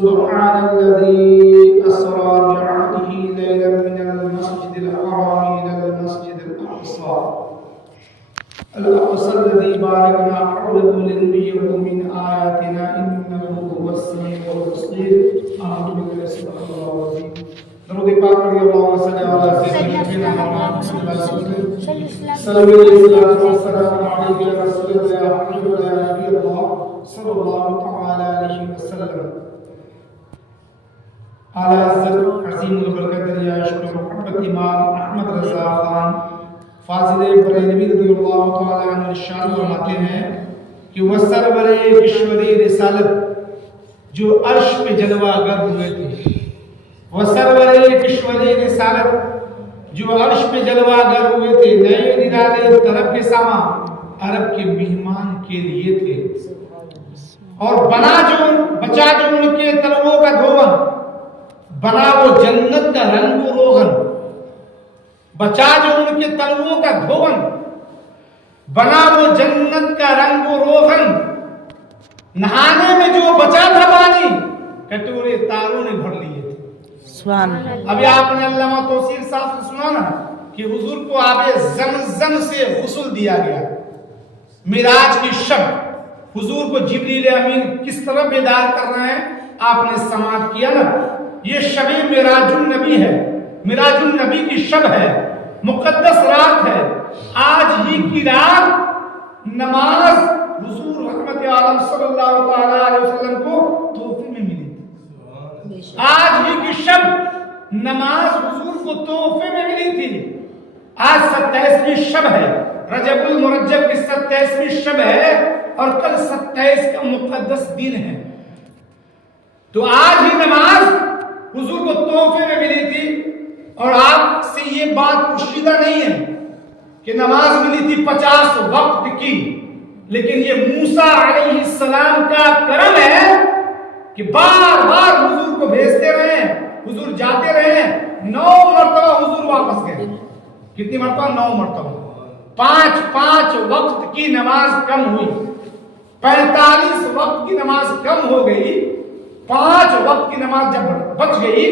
سبحان الذي أسرى بعبده ليلا من المسجد الحرام إلى المسجد الأقصى الذي باركنا حوله لنريه من آياتنا إنه هو السميع البصير. أعوذ بالله من الشيطان الرجيم. درود پاک پڑھی اللهم صل على سيدنا محمد صلى الله عليه وسلم. صلى الله وسلم عليك يا رسول الله يا حبيب الله يا نبي الله صلى الله تعالى عليه وسلم. اعلی حضرت عظیم البرکت دریا عشق و محبت امام احمد رضا خان فاضل بریلوی رضی اللہ تعالی عنہ ارشاد فرماتے ہیں کہ وہ سرور کشوری رسالت جو عرش پہ جلوہ گر ہوئے تھے، وہ سرور کشوری رسالت جو عرش پہ جلوہ گر ہوئے تھے، نئے نرالے طرف کے ساما عرب کے مہمان کے لیے تھے، اور بچا جو ان کے تلووں کا دھون، بنا وہ جنت کا رنگ و روغن، بچا جو ان کے تلووں کا دھون، بنا وہ جنت کا رنگ و روغن، نہانے میں جو بچا تھا پانی کٹورے تاروں نے بھر لیے تھے. سبحان اللہ. ابھی آپ نے علامہ توصیف صاحب سے سنا نا کہ حضور کو آب زمزم سے غسل دیا گیا. معراج کی شب حضور کو جبریل امین کس طرح بیدار کر رہے ہیں آپ نے سماعت کیا نا. یہ شب معراج النبی ہے، معراج النبی کی شب ہے، مقدس رات ہے. آج ہی کی رات نماز حضور رحمت عالم صلی اللہ تعالی علیہ وسلم کو تحفے میں ملی تھی. آج ہی کی شب نماز حضور کو تحفے میں ملی تھی. آج 27ویں شب ہے، رجب المرجب کی 27ویں شب ہے، اور کل 27 کا مقدس دن ہے. تو آج ہی نماز حضور کو تحفے میں ملی تھی. اور آپ سے یہ بات پوشیدہ نہیں ہے کہ نماز ملی تھی 50 وقت کی، لیکن یہ موسیٰ علیہ السلام کا کرم ہے کہ بار بار حضور کو بھیجتے رہے ہیں، حضور جاتے رہے ہیں. 9 مرتبہ حضور واپس گئے. کتنی مرتبہ؟ 9 مرتبہ. 5 وقت کی نماز کم ہوئی، 45 وقت کی نماز کم ہو گئی. 5 وقت کی نماز جب بچ گئی،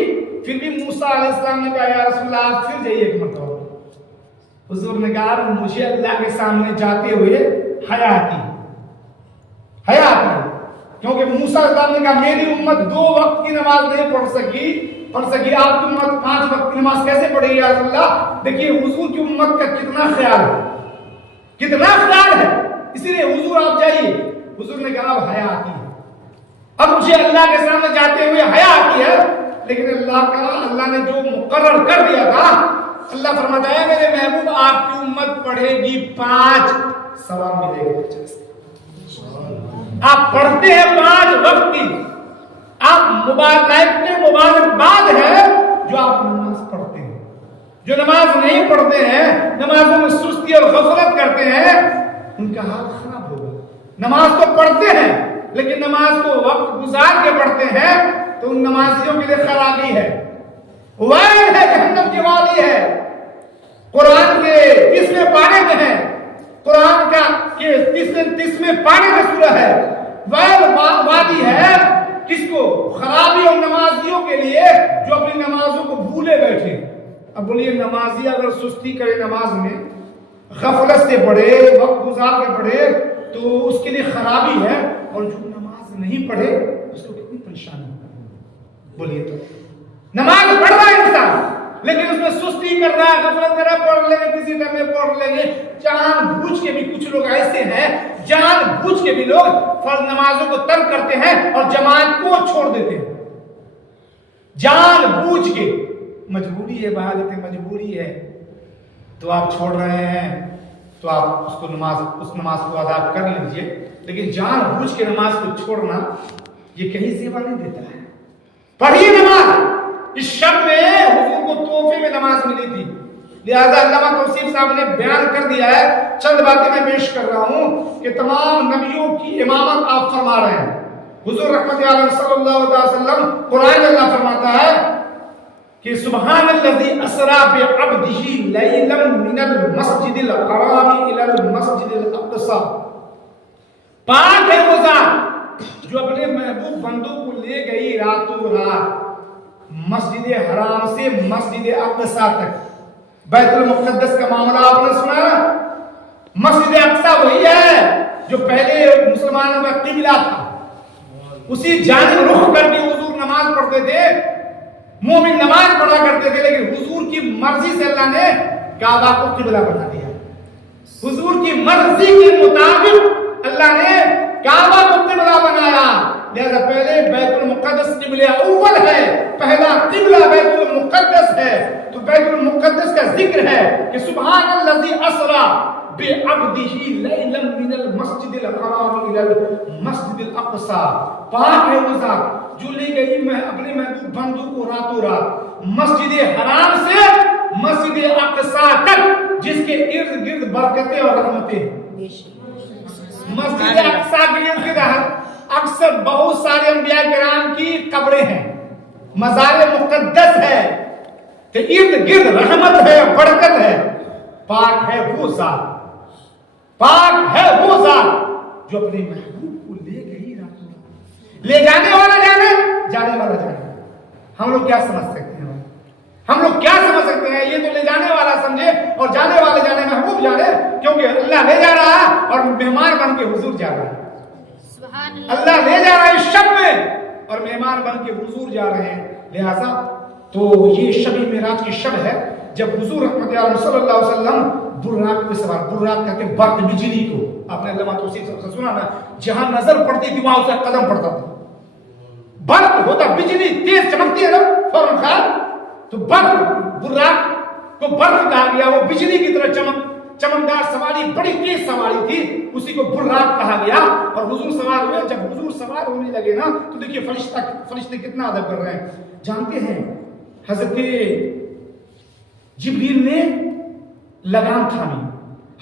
پھر بھی موسیٰ علیہ السلام نے کہا یا رسول اللہ آپ پھر جائیے ایک مرتبہ. حضور نے کہا مجھے اللہ کے سامنے جاتے ہوئے حیا آتی، کیونکہ موسیٰ علیہ السلام نے کہا میری امت 2 وقت کی نماز نہیں پڑھ سکی، آپ کی امت 5 وقت کی نماز کیسے پڑھے گی یا رسول اللہ. دیکھیے حضور کی امت کا کتنا خیال ہے، اسی لیے حضور آپ جائیے. حضور نے کہا اب حیا آتی ہے، اب مجھے اللہ کے سامنے جاتے ہوئے حیا آتی ہے. لیکن اللہ نے جو مقرر کر دیا تھا، اللہ فرماتا ہے میرے محبوب آپ کی امت پڑھے گی 5، ثواب ملے گا 50. آپ پڑھتے ہیں 5 وقت کی، آپ مبارکباد ہے جو آپ نماز پڑھتے ہیں. جو نماز نہیں پڑھتے ہیں، نمازوں میں سستی اور غفلت کرتے ہیں، ان کا حال خراب ہوگا. نماز تو پڑھتے ہیں لیکن نماز کو وقت گزار کے پڑھتے ہیں تو ان نمازیوں کے لیے خرابی ہے، وائل ہے، جہنم کی والی ہے. قرآن کے 30ویں پارے میں ہے، قرآن کا 30ویں پارے میں سورہ ہے. وائل وادی ہے کس کو؟ خرابی اور نمازیوں کے لیے جو اپنی نمازوں کو بھولے بیٹھے. اب بولیے نمازی اگر سستی کرے نماز میں، غفلت سے پڑھے، وقت گزار کے پڑھے، تو اس کے لیے خرابی ہے. اور جو نماز نہیں پڑھے اس کو کتنی پریشانی. بولیے تو نماز پڑھ رہا ہے انسان لیکن اس میں سستی کر رہا ہے، غفلت کر رہا ہے، پڑھ لیں گے کسی ٹائم میں پڑھ لیں گے. جان بوجھ کے بھی کچھ لوگ ایسے ہیں، جان بوجھ کے بھی لوگ فرض نمازوں کو ترک کرتے ہیں اور جماعت کو چھوڑ دیتے ہیں. جان بوجھ کے، مجبوری ہے، بحالت مجبوری ہے تو آپ چھوڑ رہے ہیں، تو آپ اس نماز کو ادا کر لیجئے. لیکن جان بوجھ کے نماز کو چھوڑنا یہ کہیں زیبا نہیں دیتا ہے. پڑھیے نماز. اس شب میں حضور کو تحفے میں نماز ملی تھی، لہذا علامہ توصیف صاحب نے بیان کر دیا ہے. چند باتیں میں پیش کر رہا ہوں کہ تمام نبیوں کی امامت آپ فرما رہے ہیں. حضور رحمت عالم صلی اللہ علیہ وسلم، قرآن اللہ فرماتا ہے کہ سبحان الذی اسری بعبدہ لیلا من المسجد الحرام الی المسجد الاقصی. پاک ہے وہ ذات جو اپنے محبوب بندوں کو لے گئی راتوں رات مسجد حرام سے مسجد اقصی تک. بیت المقدس کا معاملہ آپ نے سنا نا. مسجد اقصی وہی ہے جو پہلے مسلمانوں کا قبلہ تھا. اسی جانب رخ کر کے حضور نماز پڑھتے تھے. مومن نماز پڑھا کرتے تھے, لیکن حضور کی مرضی سے اللہ نے کعبہ کو قبلہ بنا دیا. حضور کی مرضی کے مطابق اللہ نے کعبہ کو قبلہ بنایا. لہذا پہلے بیت المقدس قبلہ اول ہے, پہلا قبلہ بیت المقدس ہے. تو بیت المقدس کا ذکر ہے کہ سبحان الذی اسری بعبدہ لیلا من المسجد الحرام الی المسجد الاقصی. پاک ہے وہ ذات جو لے گئی میں اپنے محبوب بندوں کو راتوں رات مسجد حرام سے مسجد اقصی تک, جس کے ارد گرد برکتیں اور رحمتیں. مسجد اقصی کے ارد گرد اکثر بہت سارے انبیاء کرام کی قبریں ہیں, مزار مقدس ہے, کہ ارد گرد رحمت ہے, برکت ہے. پاک ہے وہ ذات, پاک ہے وہ ذات جو اپنے محبوب کو لے گئی راتوں رات. لے جانے والا جانے, جانے والا جانے. ہم لوگ کیا سمجھ سکتے ہیں؟ ہم لوگ کیا سمجھ سکتے ہیں؟ یہ تو لے جانے والا سمجھے اور جانے والے جانے, محبوب جانے, کیونکہ اللہ لے جا رہا ہے اور مہمان بن کے حضور جا رہا ہے. اللہ لے جا رہا ہے اس شب میں اور مہمان بن کے حضور جا رہے ہیں. لہذا تو یہ شب معراج کی شب ہے جب حضور رحمت عالم صلی اللہ علیہ وسلم براق پہ سوار, براق کہتے ہیں برق بجلی کو. آپ نے علامہ توصیف سے سنا نا, جہاں نظر پڑتی تھی وہاں اس کا قدم پڑتا تھا. برق ہوتا, بجلی تیز چمکتی ہے نا فوراً خیال, تو برق, براق کو برق کہا گیا. وہ بجلی کی طرح چمکدار سواری, بڑی تیز سواری تھی, اسی کو براق کہا گیا. اور حضور سوار ہوئے. جب حضور سوار ہونے لگے نا تو دیکھیے فرشتے کتنا ادب کر رہے ہیں. جانتے ہیں حضرت جبریل نے لگام تھامی,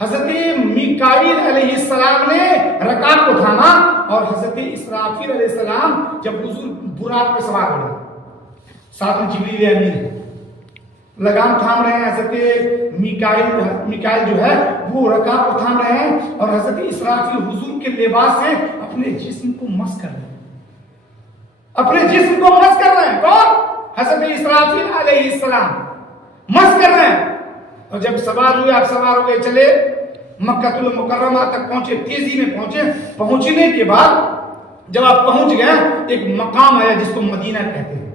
حضرت میکائیل علیہ السلام نے رکاب کو تھاما, اور حضرت اسرافیل علیہ السلام جب حضور براق پہ سوار ہوئے, ساتھ میں جبریل امین لگام تھام رہے ہیں. حضرت میکائیل جو ہے وہ رکاب کو تھام رہے ہیں, اور حضرت اسرافیل حضور کے لباس سے اپنے جسم کو مس کر رہے ہیں, اپنے جسم کو مس کر رہے ہیں. کون؟ حضرت اسرافیل علیہ السلام مس کر رہے ہیں. اور جب سوار ہوئے, آپ سوار ہو گئے, چلے مکہ المکرمہ تک پہنچے, تیزی میں پہنچے. پہنچنے کے بعد جب آپ پہنچ گئے, ایک مقام آیا جس کو مدینہ کہتے ہیں.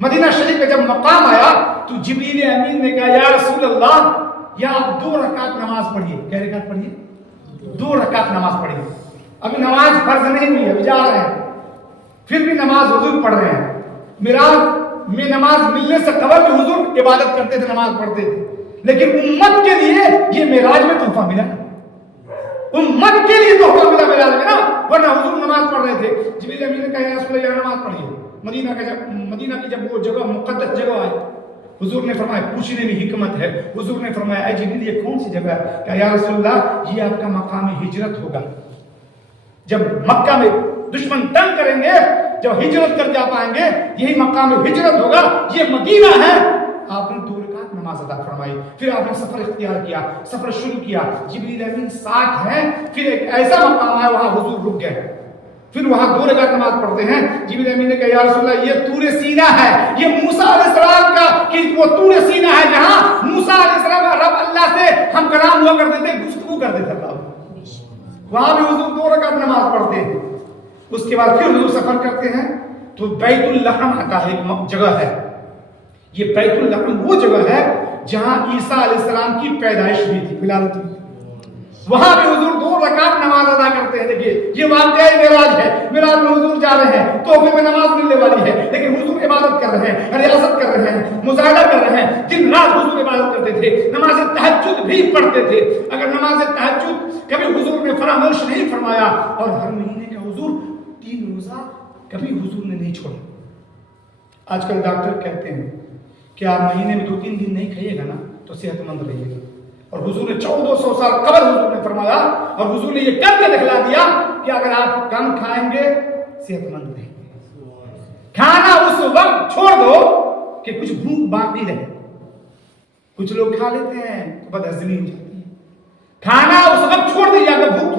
مدینہ شریف کا جب مقام آیا تو جبریل امین نے کہا یا رسول اللہ, یا آپ 2 رکعت نماز پڑھیے. کیا رکعت پڑھیے؟ 2 رکعت نماز پڑھیے. ابھی نماز فرض نہیں ہوئی, ابھی جا رہے ہیں, پھر بھی نماز حضور پڑھ رہے ہیں. معراج میں نماز ملنے سے قبل بھی حضور عبادت کرتے تھے, نماز پڑھتے تھے, لیکن امت کے لیے یہ معراج میں تحفہ ملا. امت کے لیے تحفہ ملا معراج میں نا, ورنہ حضور نماز پڑھ رہے تھے. جبریل امین نے کہا یا رسول اللہ نماز پڑھیے. مدینہ کی جب وہ جگہ مقدس جگہ آئی, حضور نے فرمایا, پوچھنے میں حکمت ہے, حضور نے فرمایا اے جبریل یہ کون سی جگہ ہے؟ کہ یا رسول اللہ یہ آپ کا مقام ہجرت ہوگا. جب مکہ میں دشمن تنگ کریں گے, جب ہجرت کر جا پائیں گے, یہی مقام ہجرت ہوگا, یہ مدینہ ہے. آپ نے 2 رکعت نماز ادا فرمائی. پھر آپ نے سفر اختیار کیا, سفر شروع کیا. جبریل امین ساتھ ہیں. پھر ایک ایسا مقام آیا وہاں حضور رک گئے. پھر وہاں 2 رکعت نماز پڑھتے ہیں. جبریل امین نے کہا یا رسول اللہ یہ طور سینا ہے, یہ موسیٰ علیہ السلام کا کہ وہ طور سینا ہے جہاں موسیٰ علیہ السلام رب اللہ سے ہم کلام ہوا کرتے تھے, گفتگو کرتے تھے اللہ. وہاں بھی حضور 2 رکعت نماز پڑھتے ہیں. اس کے بعد پھر حضور سفر کرتے ہیں تو بیت اللحم کا ایک جگہ ہے. یہ بیت اللحم وہ جگہ ہے جہاں عیسیٰ علیہ السلام کی پیدائش ہوئی تھی, ولادت ہوئی. وہاں بھی حضور 2 رکعت نماز ادا کرتے ہیں. دیکھیے یہ واقعہ معراج ہے. معراج میں حضور جا رہے ہیں, تحفے میں نماز ملنے والی ہے, لیکن حضور عبادت کر رہے ہیں, ریاضت کر رہے ہیں, مجاہدہ کر رہے ہیں. دن رات حضور عبادت کرتے تھے, نماز تہجد بھی پڑھتے تھے. اگر نماز تہجد کبھی حضور نے فراموش نہیں فرمایا, اور ہر مہینے کا حضور 3 روزہ کبھی حضور نے نہیں چھوڑا. آج کل ڈاکٹر کہتے ہیں کہ آپ مہینے میں 2-3 دن نہیں کھائیے گا نا تو صحت مند رہیے گا. اور حضور نے 1400 سال قبل حضور نے فرمایا, اور حضور نے یہ کر کے دکھلا دیا کہ اگر آپ کم کھائیں گے صحت مند رہیں گے. کھانا اس وقت چھوڑ دو کہ کچھ بھوک باقی رہے. کچھ لوگ کھا لیتے ہیں تو بد ہضمی ہو جاتی ہے. کھانا اس وقت چھوڑ دیجیے, اگر بھوک